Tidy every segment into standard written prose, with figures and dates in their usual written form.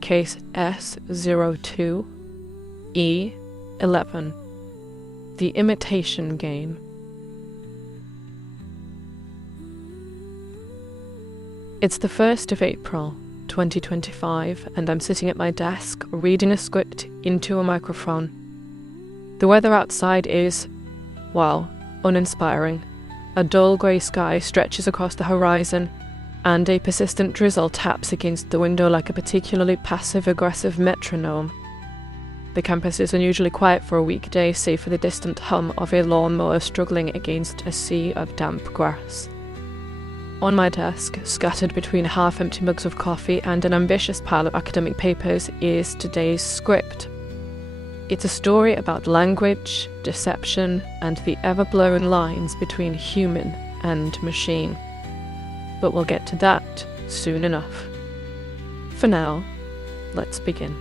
Case S02E11. The Imitation Game. It's the 1st of April, 2025, and I'm sitting at my desk reading a script into a microphone. The weather outside is, well, uninspiring. A dull grey sky stretches across the horizon, and a persistent drizzle taps against the window like a particularly passive-aggressive metronome. The campus is unusually quiet for a weekday, save for the distant hum of a lawnmower struggling against a sea of damp grass. On my desk, scattered between half-empty mugs of coffee and an ambitious pile of academic papers, is today's script. It's a story about language, deception, and the ever-blurring lines between human and machine. But we'll get to that soon enough. For now, let's begin.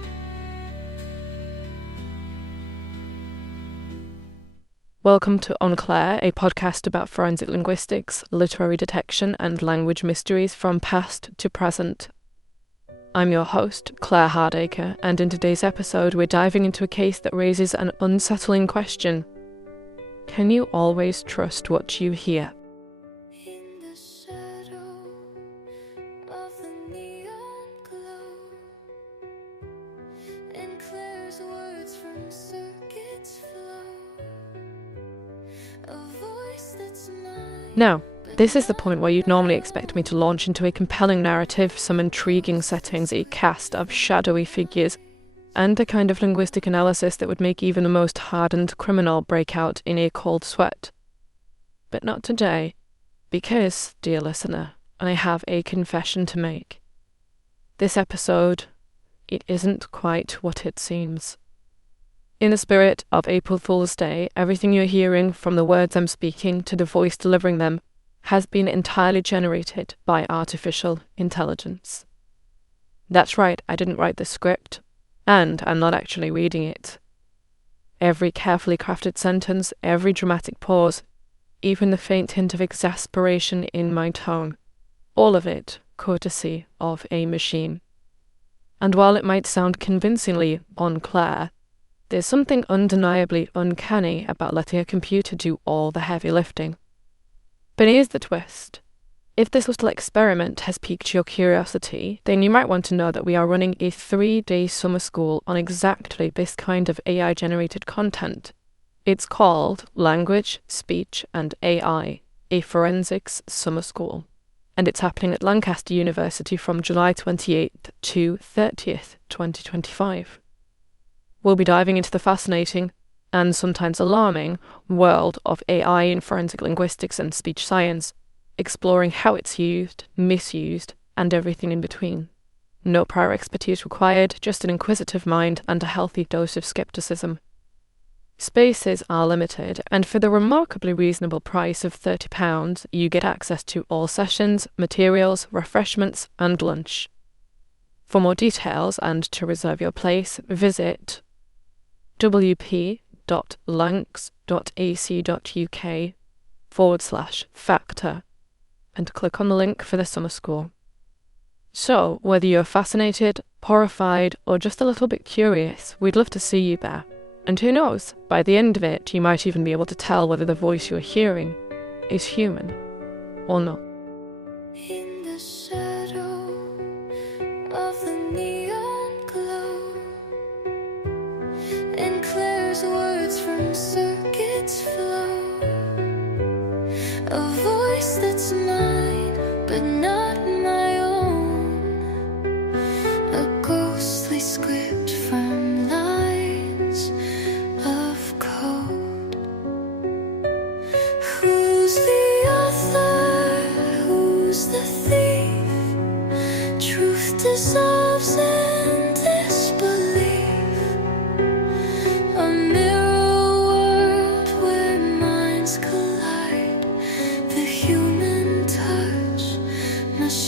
Welcome to En Clair, a podcast about forensic linguistics, literary detection, and language mysteries from past to present. I'm your host, Claire Hardacre, and in today's episode we're diving into a case that raises an unsettling question. Can you always trust what you hear? Now, this is the point where you'd normally expect me to launch into a compelling narrative, some intriguing settings, a cast of shadowy figures, and a kind of linguistic analysis that would make even the most hardened criminal break out in a cold sweat. But not today, because, dear listener, I have a confession to make. This episode, it isn't quite what it seems. In the spirit of April Fool's Day, everything you're hearing, from the words I'm speaking to the voice delivering them, has been entirely generated by artificial intelligence. That's right, I didn't write the script, and I'm not actually reading it. Every carefully crafted sentence, every dramatic pause, even the faint hint of exasperation in my tone, all of it courtesy of a machine. And while it might sound convincingly en clair, there's something undeniably uncanny about letting a computer do all the heavy lifting. But here's the twist. If this little experiment has piqued your curiosity, then you might want to know that we are running a 3-day summer school on exactly this kind of AI-generated content. It's called Language, Speech and AI, a Forensics Summer School. And it's happening at Lancaster University from July 28th to 30th, 2025. We'll be diving into the fascinating, and sometimes alarming, world of AI in forensic linguistics and speech science, exploring how it's used, misused, and everything in between. No prior expertise required, just an inquisitive mind and a healthy dose of skepticism. Spaces are limited, and for the remarkably reasonable price of £30, you get access to all sessions, materials, refreshments, and lunch. For more details and to reserve your place, visit wp.lancs.ac.uk/factor and click on the link for the summer school. So, whether you're fascinated, horrified, or just a little bit curious, we'd love to see you there. And who knows, by the end of it, you might even be able to tell whether the voice you're hearing is human or not. In the shadow of the neon glow, and Claire's words from circuits flow, a voice that's mine but not my own, a ghostly script from lines of code. Who's the author? Who's the thief? Truth dissolves in disbelief, a mirror world where minds collide, the human touch, machine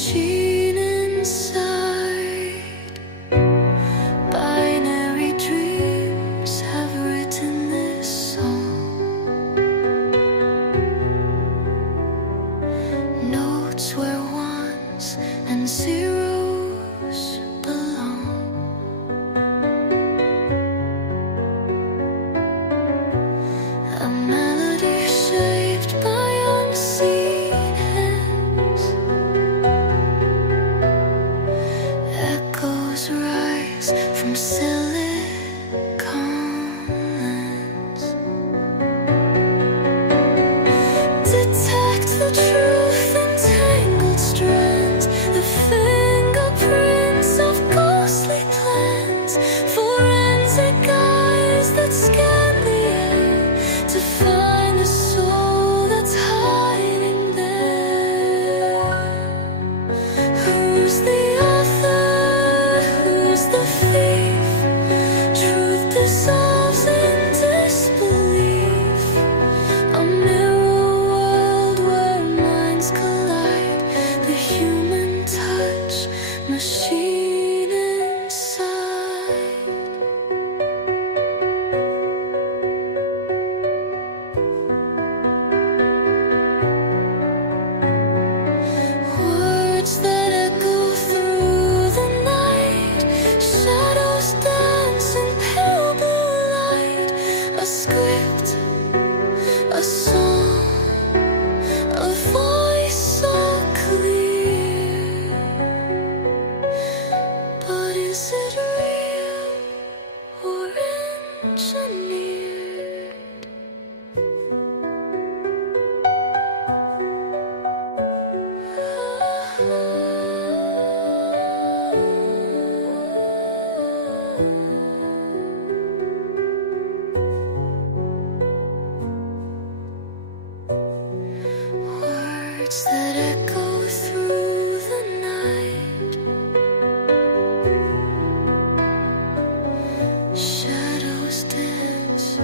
a script, a song, a voice so clear. But is it real or engineered? Words that echo through the night, shadows dance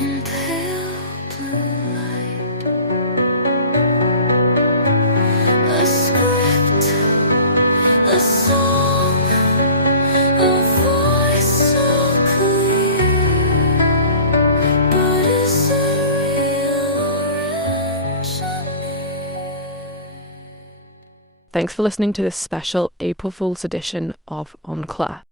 in pale blue light. A script, a song, a voice so clear. But is it real or engineered? Thanks for listening to this special April Fool's edition of On Claire.